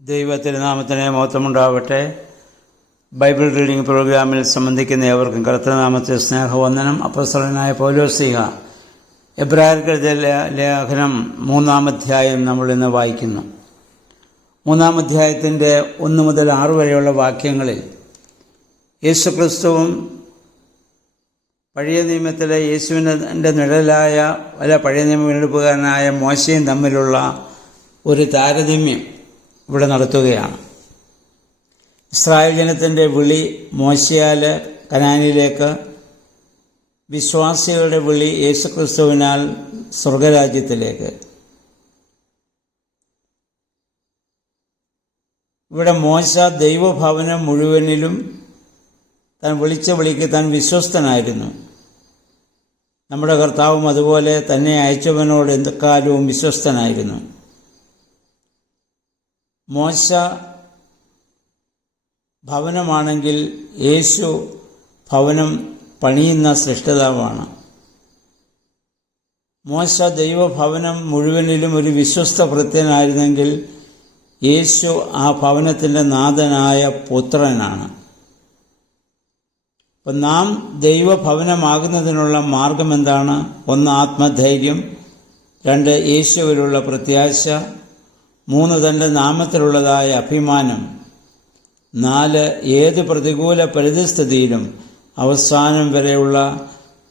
ദൈവത്തിരുനാമത്തിന് മഹത്വമുണ്ടാവട്ടെ. Bible reading പ്രോഗ്രാമിൽ സംബന്ധിക്കുന്ന ഏവർക്കും കർത്തൃനാമത്തിൽ സ്നേഹവന്ദനം. അപ്പോസ്തലനായ പൗലോസ്ലീഹ എബ്രായർക്ക് എഴുതിയ ലേഖനം 3-ാം അധ്യായം നമ്മൾ ഇന്ന് വായിക്കുന്നു. 3-ാം അധ്യായത്തിൻ്റെ 1 മുതൽ 6 വരെയുള്ള വാക്യങ്ങളിൽ യേശുക്രിസ്തുവും പഴയ നിയമത്തിലെ യേശുവിൻ്റെ നിഴലായ പഴയ നിയമ വീണ്ടെടുപ്പുകാരനായ മോശയും തമ്മിലുള്ള ഒരു താരതമ്യം ഇവിടെ നടത്തുകയാണ്. ഇസ്രായേൽ ജനത്തിൻ്റെ വിളി മോശയാൽ കനാനിലേക്ക്, വിശ്വാസികളുടെ വിളി യേശുക്രിസ്തുവിനാൽ സ്വർഗരാജ്യത്തിലേക്ക്. ഇവിടെ മോശ ദൈവഭവനം മുഴുവനിലും താൻ വിളിച്ച വിളിക്ക് താൻ വിശ്വസ്തനായിരുന്നു. നമ്മുടെ കർത്താവും അതുപോലെ തന്നെ അയച്ചവനോട് എന്തെക്കാലവും വിശ്വസ്തനായിരുന്നു. മോശ ഭവനമാണെങ്കിൽ യേശു ഭവനം പണിയുന്ന സൃഷ്ടിതാവാണ്. മോശ ദൈവഭവനം മുഴുവനിലും ഒരു വിശ്വസ്ത ഭൃത്യനായിരുന്നെങ്കിൽ യേശു ആ ഭവനത്തിൻ്റെ നാഥനായ പുത്രനാണ്. അപ്പം നാം ദൈവഭവനമാകുന്നതിനുള്ള മാർഗം എന്താണ്? 1 ആത്മധൈര്യം, 2 യേശുവിലുള്ള പ്രത്യാശ, 3 തൻ്റെ നാമത്തിലുള്ളതായ അഭിമാനം, 4 ഏത് പ്രതികൂല പരിതസ്ഥിതിയിലും അവസാനം വരെയുള്ള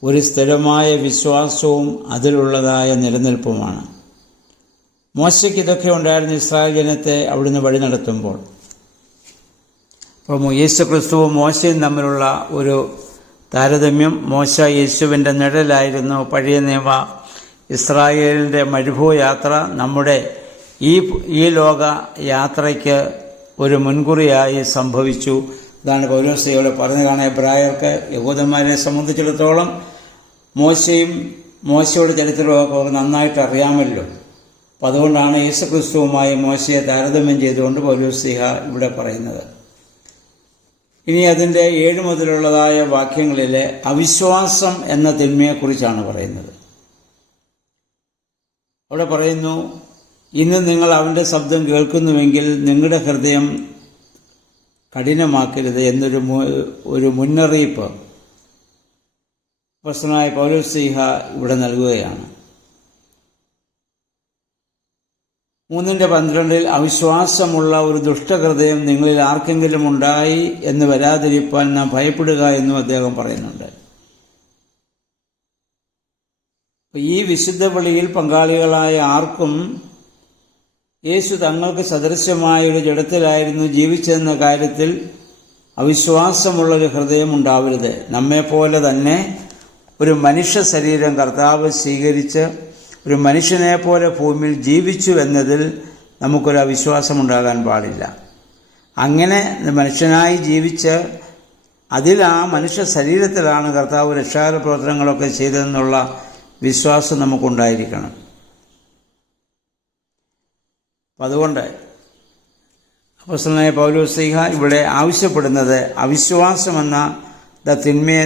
ഒരു സ്ഥിരമായ വിശ്വാസവും അതിലുള്ളതായ നിലനിൽപ്പുമാണ്. മോശയ്ക്ക് ഇതൊക്കെ ഉണ്ടായിരുന്ന ഇസ്രായേൽ ജനത്തെ അവിടുന്ന് വഴി നടത്തുമ്പോൾ. അപ്പോൾ യേശുക്രിസ്തുവും മോശയും തമ്മിലുള്ള ഒരു താരതമ്യം. മോശ യേശുവിൻ്റെ നിഴലായിരുന്നു. പഴയ നിയമ ഇസ്രായേലിൻ്റെ മരുഭൂയാത്ര നമ്മുടെ ഈ ലോക യാത്രയ്ക്ക് ഒരു മുൻകുറിയായി സംഭവിച്ചു. ഇതാണ് പൗലോസ്ലീഹ പറഞ്ഞു കാണാൻ. എബ്രായർക്ക് യഹൂദന്മാരെ സംബന്ധിച്ചിടത്തോളം മോശയുടെ ചരിത്രമൊക്കെ അവർ നന്നായിട്ട് അറിയാമല്ലോ. അപ്പം അതുകൊണ്ടാണ് യേശുക്രിസ്തുവുമായി മോശയെ താരതമ്യം ചെയ്തുകൊണ്ട് പൗലോസ്ലീഹ ഇവിടെ പറയുന്നത്. ഇനി അതിൻ്റെ 7 മുതലുള്ളതായ വാക്യങ്ങളിലെ അവിശ്വാസം എന്ന തിന്മയെക്കുറിച്ചാണ് പറയുന്നത്. അവിടെ പറയുന്നു, ഇന്ന് നിങ്ങൾ അവൻ്റെ ശബ്ദം കേൾക്കുന്നുവെങ്കിൽ നിങ്ങളുടെ ഹൃദയം കഠിനമാക്കരുത് എന്നൊരു മുന്നറിയിപ്പ് അപ്പോസ്തലനായ പൗലോസ്ലീഹ ഇവിടെ നൽകുകയാണ്. 3:12 അവിശ്വാസമുള്ള ഒരു ദുഷ്ടഹൃദയം നിങ്ങളിൽ ആർക്കെങ്കിലും ഉണ്ടായി എന്ന് വരാതിരിപ്പാൻ നാം ഭയപ്പെടുക എന്നും അദ്ദേഹം പറയുന്നുണ്ട്. ഈ വിശുദ്ധ വിളിയിൽ പങ്കാളികളായ ആർക്കും യേശു തങ്ങൾക്ക് സദൃശമായ ഒരു ജഡത്തിലായിരുന്നു ജീവിച്ചതെന്ന കാര്യത്തിൽ അവിശ്വാസമുള്ളൊരു ഹൃദയം ഉണ്ടാവരുത്. നമ്മെപ്പോലെ തന്നെ ഒരു മനുഷ്യ ശരീരം കർത്താവ് സ്വീകരിച്ച് ഒരു മനുഷ്യനെ പോലെ ഭൂമിയിൽ ജീവിച്ചു എന്നതിൽ നമുക്കൊരു അവിശ്വാസമുണ്ടാകാൻ പാടില്ല. അങ്ങനെ മനുഷ്യനായി ജീവിച്ച് ആ മനുഷ്യ ശരീരത്തിലാണ് കർത്താവ് രക്ഷാകര പ്രവർത്തനങ്ങളൊക്കെ ചെയ്തതെന്നുള്ള വിശ്വാസം നമുക്കുണ്ടായിരിക്കണം. അപ്പം അതുകൊണ്ട് അപ്പോസ്തലനായ പൗലോസ്ലീഹ ഇവിടെ ആവശ്യപ്പെടുന്നത് അവിശ്വാസമെന്ന തിന്മയെ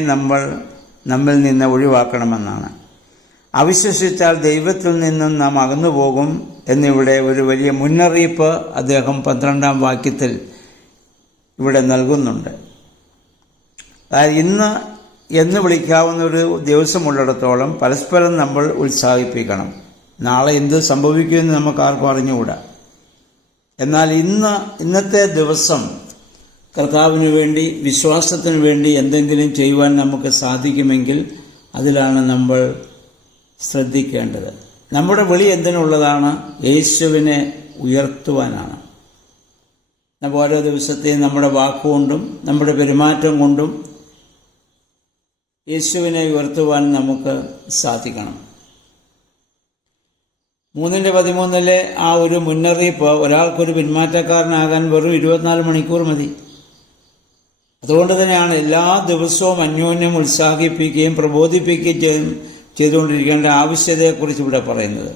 നമ്മിൽ നിന്ന് ഒഴിവാക്കണമെന്നാണ്. അവിശ്വസിച്ചാൽ ദൈവത്തിൽ നിന്നും നാം അകന്നുപോകും എന്നിവിടെ ഒരു വലിയ മുന്നറിയിപ്പ് അദ്ദേഹം 12-ാം വാക്യത്തിൽ ഇവിടെ നൽകുന്നുണ്ട്. അതായത് എന്ന് വിളിക്കാവുന്ന ഒരു ദിവസമുള്ളിടത്തോളം പരസ്പരം നമ്മൾ ഉത്സാഹിപ്പിക്കണം. നാളെ എന്ത് സംഭവിക്കുമെന്ന് നമുക്ക് ആർക്കും അറിഞ്ഞുകൂടാ. എന്നാൽ ഇന്നത്തെ ദിവസം കർത്താവിന് വേണ്ടി, വിശ്വാസത്തിന് വേണ്ടി എന്തെങ്കിലും ചെയ്യുവാൻ നമുക്ക് സാധിക്കുമെങ്കിൽ അതിലാണ് നമ്മൾ ശ്രദ്ധിക്കേണ്ടത്. നമ്മുടെ വിളി എന്തിനുള്ളതാണ്? യേശുവിനെ ഉയർത്തുവാനാണ്. ഓരോ ദിവസത്തെയും നമ്മുടെ വാക്കുകൊണ്ടും നമ്മുടെ പെരുമാറ്റം കൊണ്ടും യേശുവിനെ ഉയർത്തുവാൻ നമുക്ക് സാധിക്കണം. 3:13 ആ ഒരു മുന്നറിയിപ്പ് ഒരാൾക്കൊരു പിന്മാറ്റക്കാരനാകാൻ വെറും 24 മണിക്കൂർ മതി. അതുകൊണ്ട് തന്നെയാണ് എല്ലാ ദിവസവും അന്യോന്യം ഉത്സാഹിപ്പിക്കുകയും പ്രബോധിപ്പിക്കുകയും ചെയ്തുകൊണ്ടിരിക്കേണ്ട ആവശ്യതയെക്കുറിച്ച് ഇവിടെ പറയുന്നത്.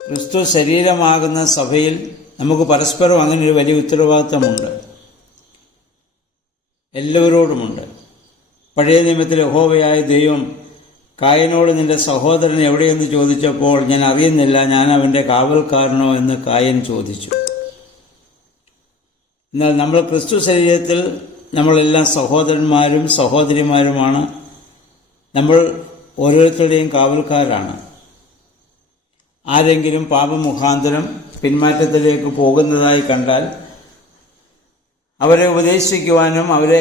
ക്രിസ്തു ശരീരമാകുന്ന സഭയിൽ നമുക്ക് പരസ്പരം അങ്ങനെ ഒരു വലിയ ഉത്തരവാദിത്തമുണ്ട്, എല്ലാവരോടുമുണ്ട്. പഴയ നിയമത്തിൽ യഹോവയായ ദൈവം കായനോട് നിന്റെ സഹോദരൻ എവിടെയെന്ന് ചോദിച്ചപ്പോൾ ഞാൻ അറിയുന്നില്ല, ഞാൻ അവൻ്റെ കാവൽക്കാരനോ എന്ന് കായൻ ചോദിച്ചു. എന്നാൽ നമ്മൾ ക്രിസ്തു ശരീരത്തിൽ നമ്മളെല്ലാം സഹോദരന്മാരും സഹോദരിമാരുമാണ്. നമ്മൾ ഓരോരുത്തരുടെയും കാവൽക്കാരാണ്. ആരെങ്കിലും പാപമുഖാന്തരം പിന്മാറ്റത്തിലേക്ക് പോകുന്നതായി കണ്ടാൽ അവരെ ഉപദേശിക്കുവാനും അവരെ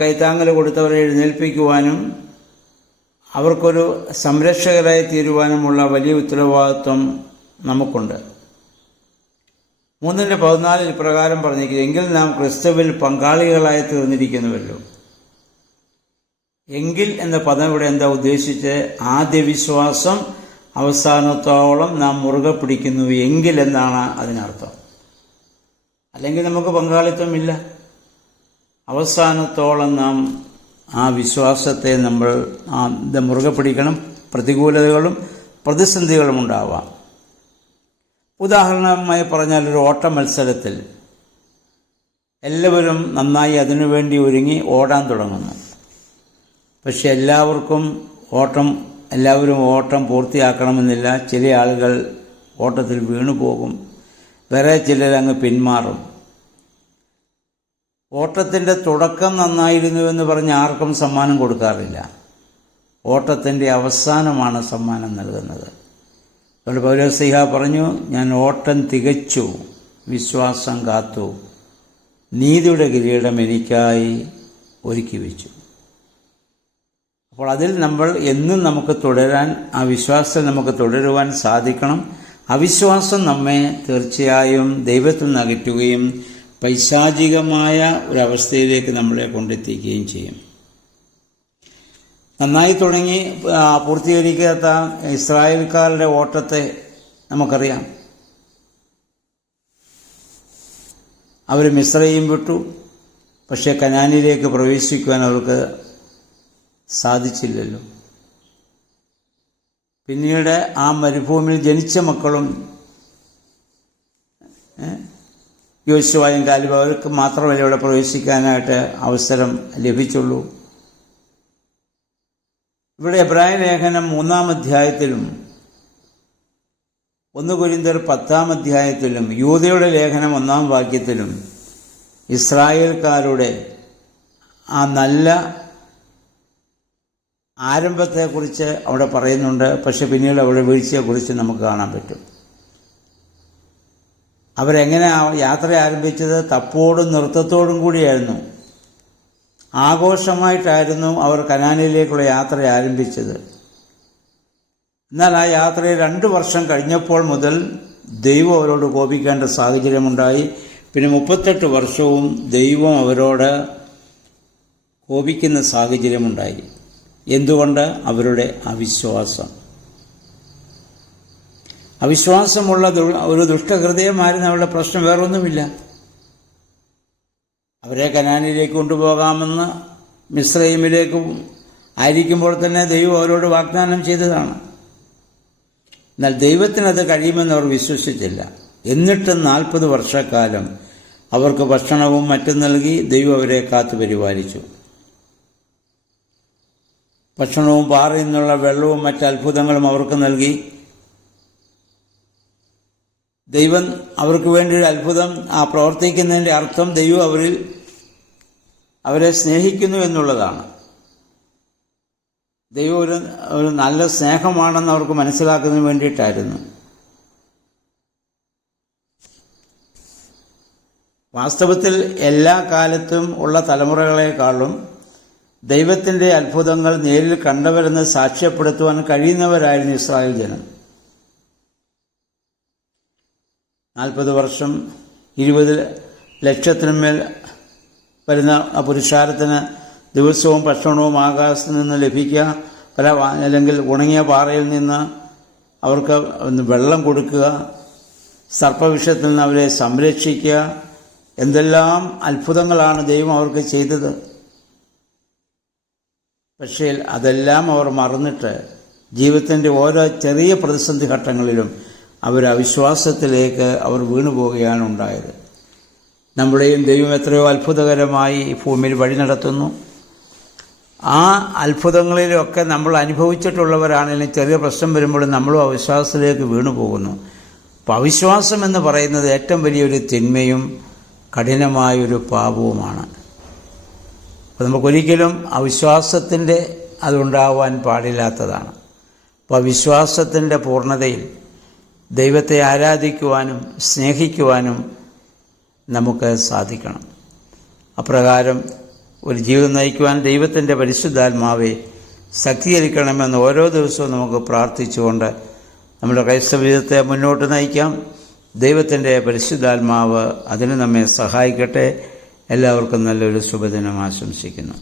കൈത്താങ്ങൽ കൊടുത്തവരെ എഴുന്നേൽപ്പിക്കുവാനും അവർക്കൊരു സംരക്ഷകരായി തീരുവാനുമുള്ള വലിയ ഉത്തരവാദിത്വം നമുക്കുണ്ട്. 3:14 ഇപ്രകാരം പറഞ്ഞിരിക്കുന്നു, എങ്കിൽ നാം ക്രിസ്തുവിൽ പങ്കാളികളായി തീർന്നിരിക്കുന്നുവല്ലോ. എങ്കിൽ എന്ന പദം ഇവിടെ എന്താ ഉദ്ദേശിച്ച്? ആദ്യ വിശ്വാസം അവസാനത്തോളം നാം മുറുകെ പിടിക്കുന്നു എങ്കിൽ എന്നാണ് അതിനർത്ഥം. അല്ലെങ്കിൽ നമുക്ക് പങ്കാളിത്തമില്ല. അവസാനത്തോളം നാം ആ വിശ്വാസത്തെ നമ്മൾ മുറുകെ പിടിക്കണം. പ്രതികൂലതകളും പ്രതിസന്ധികളും ഉണ്ടാവാം. ഉദാഹരണമായി പറഞ്ഞാൽ, ഒരു ഓട്ട മത്സരത്തിൽ എല്ലാവരും നന്നായി അതിനുവേണ്ടി ഒരുങ്ങി ഓടാൻ തുടങ്ങുന്നു. പക്ഷെ എല്ലാവരും ഓട്ടം പൂർത്തിയാക്കണമെന്നില്ല. ചില ആളുകൾ ഓട്ടത്തിൽ വീണുപോകും, വേറെ ചിലരങ്ങ് പിന്മാറും. ഓട്ടത്തിൻ്റെ തുടക്കം നന്നായിരുന്നുവെന്ന് പറഞ്ഞ് ആർക്കും സമ്മാനം കൊടുക്കാറില്ല. ഓട്ടത്തിൻ്റെ അവസാനമാണ് സമ്മാനം നൽകുന്നത്. അതുകൊണ്ട് പൗലോസ്ലീഹ പറഞ്ഞു, ഞാൻ ഓട്ടം തികച്ചു, വിശ്വാസം കാത്തു, നീതിയുടെ കിരീടം എനിക്കായി ഒരുക്കി വെച്ചു. അപ്പോൾ അതിൽ നമ്മൾ എന്നും നമുക്ക് തുടരാൻ, ആ വിശ്വാസത്തിൽ നമുക്ക് തുടരുവാൻ സാധിക്കണം. അവിശ്വാസം നമ്മെ തീർച്ചയായും ദൈവത്തിൽ നിന്ന് അകറ്റുകയും പൈശാചികമായ ഒരവസ്ഥയിലേക്ക് നമ്മളെ കൊണ്ടെത്തിക്കുകയും ചെയ്യും. നന്നായി തുടങ്ങി പൂർത്തീകരിക്കാത്ത ഇസ്രായേൽക്കാരുടെ ഓട്ടത്തെ നമുക്കറിയാം. അവർ മിസ്രയീം വിട്ടു, പക്ഷേ കനാനിലേക്ക് പ്രവേശിക്കുവാൻ അവർക്ക് സാധിച്ചില്ലല്ലോ. പിന്നീട് ആ മരുഭൂമിയിൽ ജനിച്ച മക്കളും യോശുവയും കാലേബും അവർക്ക് മാത്രമല്ല ഇവിടെ പ്രവേശിക്കാനായിട്ട് അവസരം ലഭിച്ചുള്ളൂ. ഇവിടെ എബ്രായ ലേഖനം 3-ാം അധ്യായത്തിലും 1 കൊരിന്ത്യർ 10-ാം അധ്യായത്തിലും യൂദയുടെ ലേഖനം 1-ാം വാക്യത്തിലും ഇസ്രായേൽക്കാരുടെ ആ നല്ല ആരംഭത്തെക്കുറിച്ച് അവിടെ പറയുന്നുണ്ട്. പക്ഷെ പിന്നീട് അവിടെ വീഴ്ചയെക്കുറിച്ച് നമുക്ക് കാണാൻ പറ്റും. അവരെങ്ങനെ യാത്ര ആരംഭിച്ചത്? തപ്പോടും നൃത്തത്തോടും കൂടിയായിരുന്നു. ആഘോഷമായിട്ടായിരുന്നു അവർ കനാനിലേക്കുള്ള യാത്ര ആരംഭിച്ചത്. എന്നാൽ ആ യാത്രയിൽ 2 വർഷം കഴിഞ്ഞപ്പോൾ മുതൽ ദൈവം അവരോട് കോപിക്കേണ്ട സാഹചര്യമുണ്ടായി. പിന്നെ 38 വർഷവും ദൈവം അവരോട് കോപിക്കുന്ന സാഹചര്യമുണ്ടായി. എന്തുകൊണ്ട്? അവരുടെ അവിശ്വാസമുള്ള ഒരു ദുഷ്ടഹൃദയമായിരുന്നു അവരുടെ പ്രശ്നം. വേറൊന്നുമില്ല. അവരെ കനാനിലേക്ക് കൊണ്ടുപോകാമെന്ന് മിസ്രയീമിലേക്ക് ആയിരിക്കുമ്പോൾ തന്നെ ദൈവം അവരോട് വാഗ്ദാനം ചെയ്തതാണ്. എന്നാൽ ദൈവത്തിനത് കഴിയുമെന്ന് അവർ വിശ്വസിച്ചില്ല. എന്നിട്ടും 40 വർഷക്കാലം അവർക്ക് ഭക്ഷണവും മറ്റും നൽകി ദൈവം അവരെ കാത്തു പരിപാലിച്ചു. ഭക്ഷണവും പാറയിൽ നിന്നുള്ള വെള്ളവും മറ്റ് അത്ഭുതങ്ങളും അവർക്ക് നൽകി. ദൈവം അവർക്ക് വേണ്ടി ഒരു അത്ഭുതം പ്രവർത്തിക്കുന്നതിൻ്റെ അർത്ഥം ദൈവം അവരെ സ്നേഹിക്കുന്നു എന്നുള്ളതാണ്. ദൈവം ഒരു നല്ല സ്നേഹമാണെന്ന് അവർക്ക് മനസ്സിലാക്കുന്നതിന് വേണ്ടിയിട്ടായിരുന്നു. വാസ്തവത്തിൽ എല്ലാ കാലത്തും ഉള്ള തലമുറകളെക്കാളും ദൈവത്തിൻ്റെ അത്ഭുതങ്ങൾ നേരിൽ കണ്ടവരെന്ന് സാക്ഷ്യപ്പെടുത്തുവാൻ കഴിയുന്നവരായിരുന്നു ഇസ്രായേൽ ജനം. 40 വർഷം 20 ലക്ഷത്തിനുമേൽ വരുന്ന പുരുഷാരത്തിന് ദിവസവും ഭക്ഷണവും ആകാശത്ത് നിന്ന് ലഭിക്കുക, അല്ലെങ്കിൽ ഉണങ്ങിയ പാറയിൽ നിന്ന് അവർക്ക് വെള്ളം കൊടുക്കുക, സർപ്പവിഷത്തിൽ നിന്ന് അവരെ സംരക്ഷിക്കുക, എന്തെല്ലാം അത്ഭുതങ്ങളാണ് ദൈവം അവർക്ക് ചെയ്തത്. പക്ഷേ അതെല്ലാം അവർ മറന്നിട്ട് ജീവിതത്തിൻ്റെ ഓരോ ചെറിയ പ്രതിസന്ധി ഘട്ടങ്ങളിലും അവിശ്വാസത്തിലേക്ക് അവർ വീണുപോവുകയാണ് ഉണ്ടായത്. നമ്മുടെയും ദൈവം എത്രയോ അത്ഭുതകരമായി ഈ ഭൂമിയിൽ വഴി നടത്തുന്നു. ആ അത്ഭുതങ്ങളിലൊക്കെ നമ്മൾ അനുഭവിച്ചിട്ടുള്ളവരാണെങ്കിലും ചെറിയ പ്രശ്നം വരുമ്പോഴും നമ്മളും അവിശ്വാസത്തിലേക്ക് വീണു പോകുന്നു. അപ്പോൾ അവിശ്വാസം എന്ന് പറയുന്നത് ഏറ്റവും വലിയൊരു തിന്മയും കഠിനമായൊരു പാപവുമാണ്. അപ്പോൾ നമുക്കൊരിക്കലും അവിശ്വാസത്തിൻ്റെ അതുണ്ടാവാൻ പാടില്ലാത്തതാണ്. അപ്പോൾ വിശ്വാസത്തിൻ്റെ പൂർണ്ണതയിൽ ദൈവത്തെ ആരാധിക്കുവാനും സ്നേഹിക്കുവാനും നമുക്ക് സാധിക്കണം. അപ്രകാരം ഒരു ജീവിതം നയിക്കുവാൻ ദൈവത്തിൻ്റെ പരിശുദ്ധാത്മാവെ ശക്തീകരിക്കണമെന്ന് ഓരോ ദിവസവും നമുക്ക് പ്രാർത്ഥിച്ചുകൊണ്ട് നമ്മുടെ ക്രൈസ്തവ ജീവിതത്തെ മുന്നോട്ട് നയിക്കാം. ദൈവത്തിൻ്റെ പരിശുദ്ധാത്മാവ് അതിന് നമ്മെ സഹായിക്കട്ടെ. എല്ലാവർക്കും നല്ലൊരു ശുഭദിനം ആശംസിക്കുന്നു.